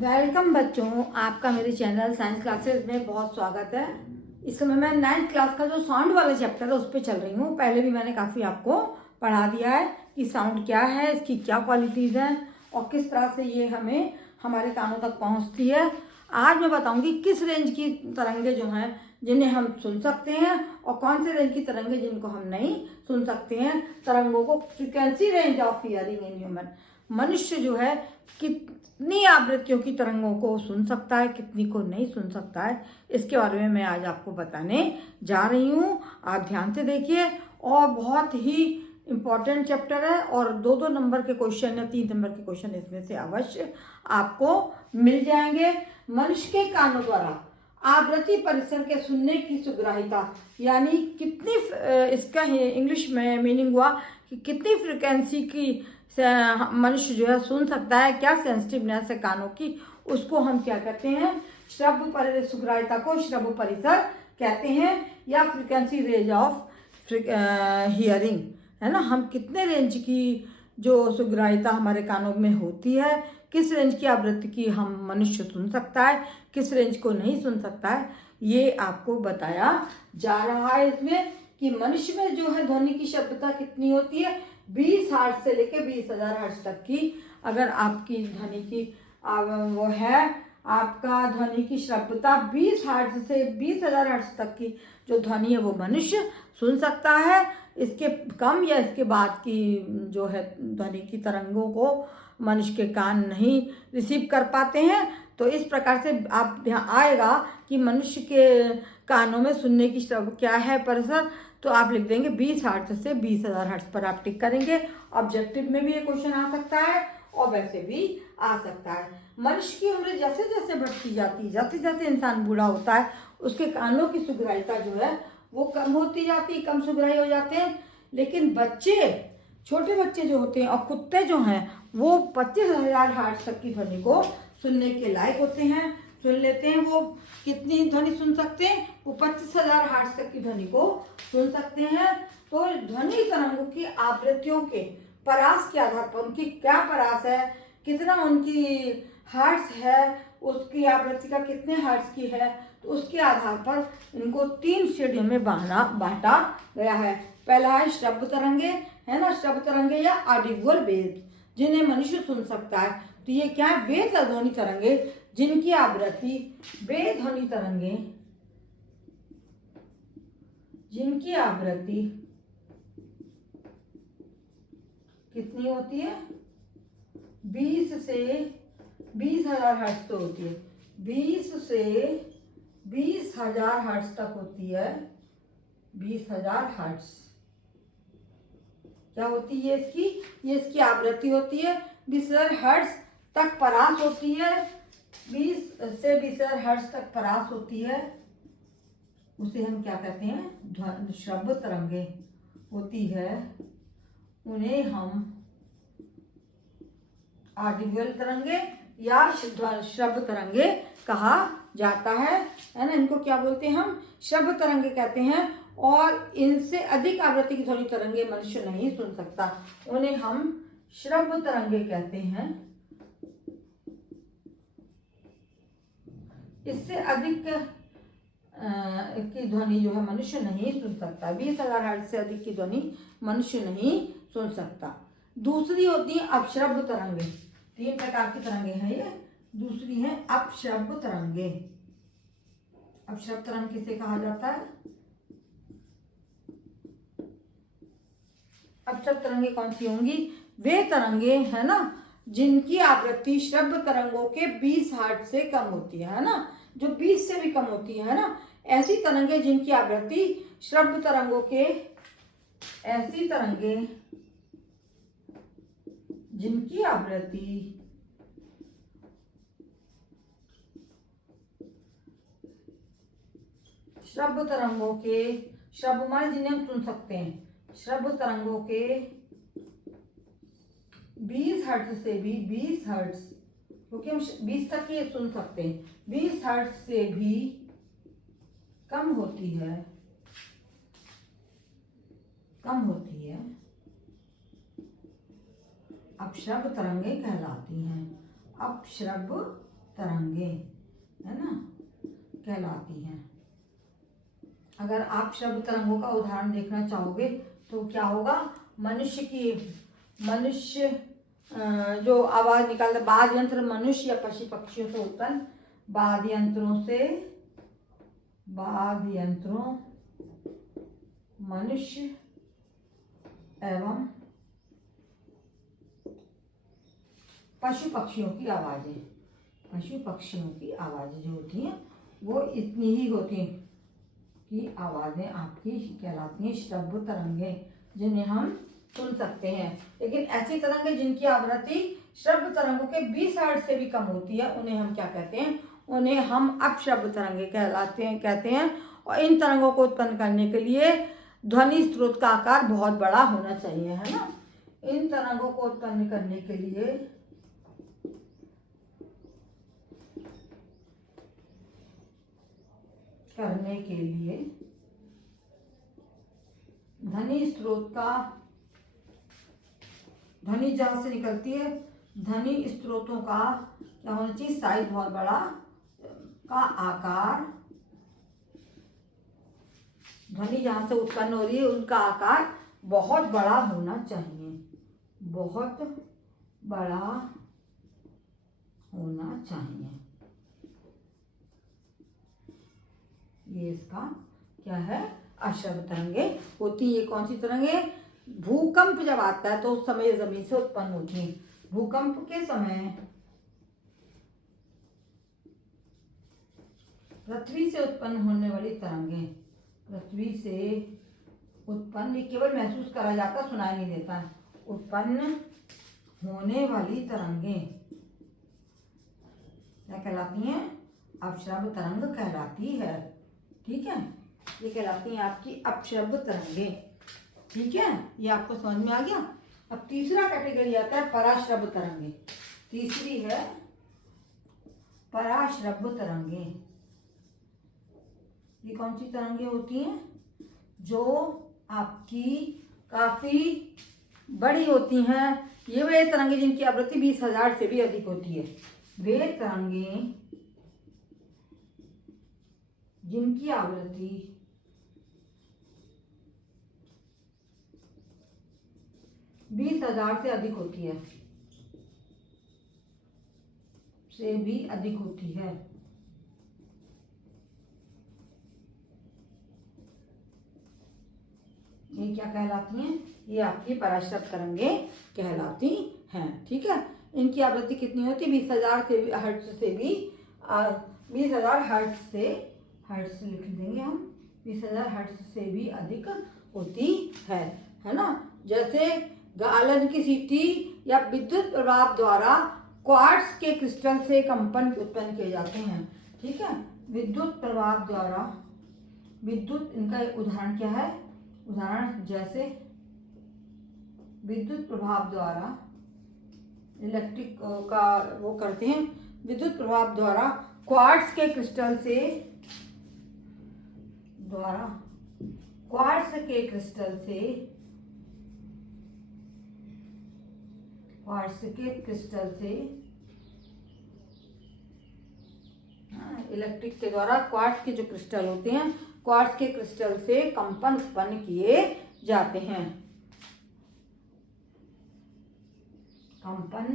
Welcome बच्चों, आपका मेरे चैनल साइंस क्लासेस में बहुत स्वागत है। इस समय मैं 9th क्लास का जो साउंड वाला चैप्टर है उस पर चल रही हूँ। पहले भी मैंने काफ़ी आपको पढ़ा दिया है कि साउंड क्या है, इसकी क्या क्वालिटीज़ हैं और किस तरह से ये हमें हमारे कानों तक पहुँचती है। आज मैं बताऊँगी किस रेंज की तरंगे जो हैं जिन्हें हम सुन सकते हैं और कौन से रेंज की तरंगे जिनको हम नहीं सुन सकते हैं। तरंगों को frequency range of hearing in human, मनुष्य जो है कितनी आवृत्तियों की तरंगों को सुन सकता है, कितनी को नहीं सुन सकता है, इसके बारे में मैं आज आपको बताने जा रही हूँ। आप ध्यान से देखिए और बहुत ही इम्पॉर्टेंट चैप्टर है और 2-2 नंबर के क्वेश्चन या 3 नंबर के क्वेश्चन इसमें से अवश्य आपको मिल जाएंगे। मनुष्य के कानों द्वारा आवृत्ति परिसर के सुनने की सुग्राहिता, यानी कितनी इसका इंग्लिश में मीनिंग हुआ कि कितनी फ्रिक्वेंसी की मनुष्य जो है सुन सकता है, क्या सेंसिटिवनेस है कानों की, उसको हम क्या कहते हैं, श्रव्य सुग्राहिता को श्रव्य परिसर कहते हैं या फ्रिक्वेंसी रेंज ऑफ हियरिंग, है ना। हम कितने रेंज की जो सुग्राहिता हमारे कानों में होती है, किस रेंज की आवृत्ति की हम मनुष्य सुन सकता है, किस रेंज को नहीं सुन सकता है, ये आपको बताया जा रहा है इसमें कि मनुष्य में जो है ध्वनि की श्रव्यता कितनी होती है, 20 हर्ट्ज से लेकर 20,000 हर्ट्ज तक की। अगर आपकी ध्वनि की वो है, आपका ध्वनि की श्रव्यता 20 हर्ट्ज से 20,000 हर्ट्ज तक की जो ध्वनि है वो मनुष्य सुन सकता है। इसके कम या इसके बाद की जो है ध्वनि की तरंगों को मनुष्य के कान नहीं रिसीव कर पाते हैं। तो इस प्रकार से आप ध्यान आएगा कि मनुष्य के कानों में सुनने की श्रव्य क्या है परिसर, तो आप लिख देंगे 20 हर्ट्ज से 20,000 हर्ट्ज पर आप टिक करेंगे। ऑब्जेक्टिव में भी ये क्वेश्चन आ सकता है और वैसे भी आ सकता है। मनुष्य की उम्र जैसे जैसे बढ़ती जाती है, जैसे जैसे इंसान बूढ़ा होता है, उसके कानों की सुग्राहिता जो है वो कम होती जाती है, कम सुग्राही हो जाते हैं। लेकिन बच्चे, छोटे बच्चे जो होते हैं और कुत्ते जो हैं वो 25,000 हर्ट्ज तक की ध्वनि को सुनने के लायक होते हैं, सुन लेते हैं। वो कितनी ध्वनि सुन सकते हैं, वो 25,000 हर्ट्ज तक की ध्वनि को सुन सकते हैं। तो ध्वनि तरंगों की आवृत्तियों के परास के आधार पर, उनकी क्या परास है, कितना उनकी हर्ट्ज है, उसकी आवृत्ति का कितने हर्ट्ज की है, तो उसके आधार पर इनको 3 श्रेणियों में बांटा गया है। पहला है श्रव्य तरंगे, है ना, श्रव्य तरंगे या ऑडिबल वेव जिन्हें मनुष्य सुन सकता है। तो ये क्या है, वे ध्वनि तरंगे जिनकी आवृत्ति, वे ध्वनि तरंगे जिनकी आवृत्ति कितनी होती है, 20 से 20,000 हर्ट्ज तो होती है, 20 से 20,000 हर्ट्ज तक होती है। 20,000 हर्ट्ज क्या होती है इसकी, ये इसकी आवृत्ति होती है। 20,000 हर्ट्ज तक परास होती है, 20 से 20,000 हर्ट्ज तक परास होती है, उसे हम क्या कहते हैं, श्रव्य तरंगे होती है। उन्हें हम ऑडिबल तरंगे या श्रव्य तरंगे कहा जाता है ना। इनको क्या बोलते हैं, हम श्रव्य तरंगे कहते हैं। और इनसे अधिक आवृत्ति की ध्वनि तरंगे मनुष्य नहीं सुन सकता, उन्हें हम श्रव्य तरंगे कहते हैं। इससे अधिक की ध्वनि जो है मनुष्य नहीं सुन सकता, 20,000 हर्ट्ज से अधिक की ध्वनि मनुष्य नहीं सुन सकता। दूसरी होती है अपश्रव्य तरंगे, 3 प्रकार की तरंगे हैं ये। दूसरी है अपश्रव्य तरंगे। अपश्रव्य तरंग किसे कहा जाता है, अपश्रव्य तरंगे कौन सी होंगी, वे तरंगे है ना जिनकी आवृत्ति श्रव्य तरंगों के 20 हर्ट्ज से कम होती है ना, जो 20 से भी कम होती है ना, ऐसी तरंगे जिनकी आवृत्ति श्रव्य तरंगों के, ऐसी तरंगे जिनकी आवृत्ति श्रव्य तरंगों के, श्रव्य माने जिन्हें हम सुन सकते हैं, श्रव्य तरंगों के 20 हर्ट्ज से भी 20 हर्ट्ज, क्योंकि हम 20 तक ही सुन सकते हैं, 20 हर्ट्ज से भी कम होती है, कम होती है, अपश्रव्य तरंगे कहलाती हैं। अपश्रव्य तरंगे, है ना, कहलाती हैं। अगर आप श्रव्य तरंगों का उदाहरण देखना चाहोगे तो क्या होगा, मनुष्य जो आवाज निकालता, वाद्य यंत्र मनुष्य या पशु पक्षियों से उत्पन्न, वाद्य यंत्रों मनुष्य एवं पशु पक्षियों की आवाजें जो होती हैं वो इतनी ही होती हैं कि आवाजें आपकी कहलाती हैं श्रव्य तरंगे, जिन्हें हम सुन सकते हैं। लेकिन ऐसी तरंगे जिनकी आवृत्ति श्रव्य तरंगों के 20 हर्ट्ज से भी कम होती है, उन्हें हम क्या कहते हैं, उन्हें हम अपश्रव्य तरंगे कहते हैं। और इन तरंगों को उत्पन्न करने के लिए ध्वनि स्रोत का आकार बहुत बड़ा होना चाहिए, है ना। इन तरंगों को उत्पन्न करने के लिए ध्वनि जहां से निकलती है, ध्वनि स्रोतों का क्या होना चाहिए, साइज बहुत बड़ा का आकार, ध्वनि जहां से उत्पन्न हो रही है उनका आकार बहुत बड़ा होना चाहिए, बहुत बड़ा होना चाहिए। ये इसका क्या है, अश्रव्य तरंगे होती है। ये कौन सी तरंगे, भूकंप जब आता है तो उस समय जमीन से उत्पन्न होती है। भूकंप के समय पृथ्वी से उत्पन्न होने वाली तरंगे, पृथ्वी से उत्पन्न, ये केवल महसूस करा जाता, सुनाई नहीं देता है, उत्पन्न होने वाली तरंगे क्या कहलाती हैं, अपश्रव्य तरंग कहलाती है। ठीक है, ये कहलाती हैं आपकी अपश्रव्य तरंगे। ठीक है, ये आपको समझ में आ गया। अब तीसरा कैटेगरी आता है पराश्रव्य तरंगे। तीसरी है पराश्रव्य तरंगे। ये कौन सी तरंगे होती हैं, जो आपकी काफी बड़ी होती हैं। ये वे तरंगे जिनकी आवृत्ति 20,000 से भी अधिक होती है। वे तरंगे जिनकी आवृत्ति 20,000 से अधिक होती है, से भी अधिक होती है। ये क्या कहलाती हैं, ये आपकी पराश्रव्य तरंगे कहलाती हैं। ठीक है, इनकी आवृत्ति कितनी होती है, 20,000 हर्ट्ज से भी 20,000 हर्ट्ज लिख देंगे हम, 20,000 हर्ट्ज से भी अधिक होती है ना। जैसे गालन की सीटी या विद्युत प्रभाव द्वारा क्वार्ट्ज के क्रिस्टल से कंपन उत्पन्न किए जाते हैं। ठीक है, विद्युत प्रभाव द्वारा, विद्युत, इनका उदाहरण क्या है, उदाहरण जैसे विद्युत प्रभाव द्वारा इलेक्ट्रिक का वो करते हैं, विद्युत प्रभाव द्वारा क्वार्ट्ज के क्रिस्टल से इलेक्ट्रिक के द्वारा क्वार्ट्ज के जो क्रिस्टल होते हैं, क्वार्ट्ज के क्रिस्टल से कंपन उत्पन्न किए जाते हैं। कंपन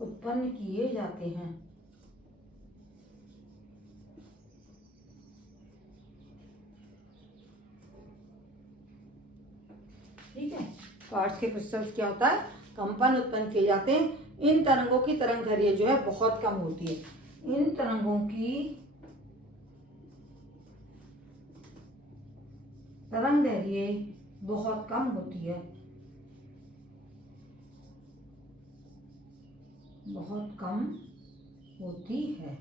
उत्पन्न किए जाते हैं। ठीक है, क्वार्ट्ज के क्रिस्टल्स क्या होता है, कंपन उत्पन्न किए जाते हैं। इन तरंगों की तरंगदैर्घ्य जो है बहुत कम होती है। इन तरंगों की तरंगदैर्घ्य बहुत कम होती है, बहुत कम होती है।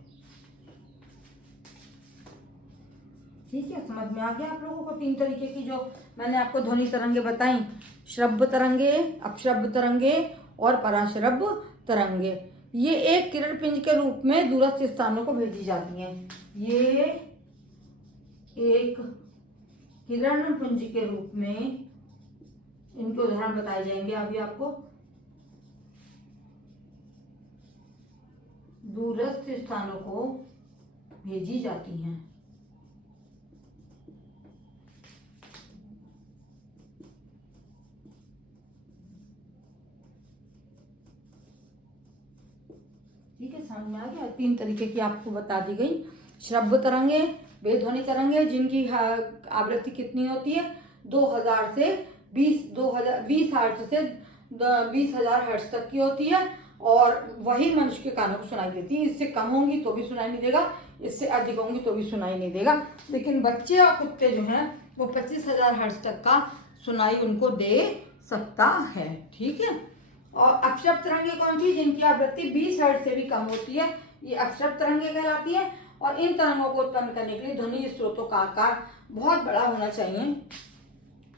ठीक है, समझ में आ गया आप लोगों को। 3 तरीके की जो मैंने आपको ध्वनि तरंगे बताई, श्रव्य तरंगे, अपश्रव्य तरंगे और पराश्रव्य तरंगे। ये एक किरण पिंज के रूप में दूरस्थ स्थानों को भेजी जाती हैं। ये एक किरण पुंज के रूप में, इनके उदाहरण बताए जाएंगे अभी आपको। दूरस्थ स्थानों को भेजी जाती हैं। ठीक है, समझ में आ गया। 3 तरीके की आपको बता दी गई। श्रव्य तरंगे, बेध्वनि तरंगे जिनकी आवृत्ति कितनी होती है 2000 से 20 हर्ट्ज से 20,000 हर्ट्ज तक की होती है, और वही मनुष्य के कानों को सुनाई देती है। इससे कम होंगी तो भी सुनाई नहीं देगा, इससे अधिक होंगी तो भी सुनाई नहीं देगा। लेकिन बच्चे और कुत्ते जो हैं वो 25,000 हर्ट्ज तक का सुनाई उनको दे सकता है। ठीक है। और अपशब्द तरंगे कौन सी, जिनकी आवृत्ति 20 हर्ट्ज से भी कम होती है, ये अपशब्द तरंगे कहलाती है। और इन तरंगों को उत्पन्न करने के लिए ध्वनि स्रोतों का आकार बहुत बड़ा होना चाहिए।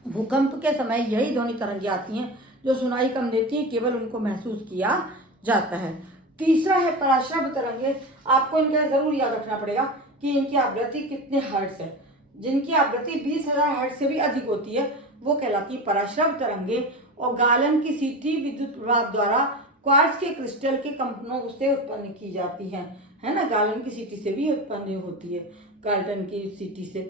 भूकंप के समय यही ध्वनि तरंगे आती हैं जो सुनाई कम देती है, केवल उनको महसूस किया जाता है। तीसरा है पराश्रव्य तरंगे। आपको इनका जरूर याद रखना पड़ेगा कि इनकी आवृत्ति कितने हर्ट्ज है। जिनकी आवृत्ति 20,000 हर्ट्ज से भी अधिक होती है वो कहलाती है पराश्रव्य तरंगे। और गालन की सीटी विद्युत प्रभाव द्वारा क्वार्ट्ज के क्रिस्टल के कंपनों से उत्पन्न की जाती है ना। गालन की सीटी से भी उत्पन्न होती है, गाल्टन की सीटी से।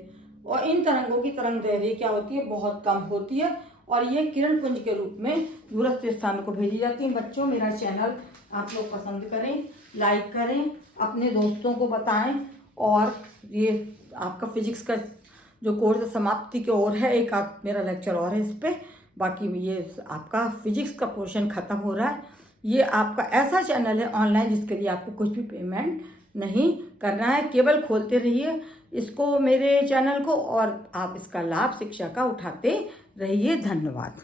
और इन तरंगों की तरंग दैर्घ्य क्या होती है, बहुत कम होती है, और ये किरण पुंज के रूप में दूरस्थ स्थानों को भेजी जाती है। बच्चों, मेरा चैनल आप लोग पसंद करें, लाइक करें, अपने दोस्तों को बताएं। और ये आपका फिजिक्स का जो कोर्स समाप्ति की ओर है, एक मेरा लेक्चर और है इस पर। बाकी ये आपका फिजिक्स का पोर्शन ख़त्म हो रहा है। ये आपका ऐसा चैनल है ऑनलाइन जिसके लिए आपको कुछ भी पेमेंट नहीं करना है, केवल खोलते रहिए इसको, मेरे चैनल को, और आप इसका लाभ शिक्षा का उठाते रहिए। धन्यवाद।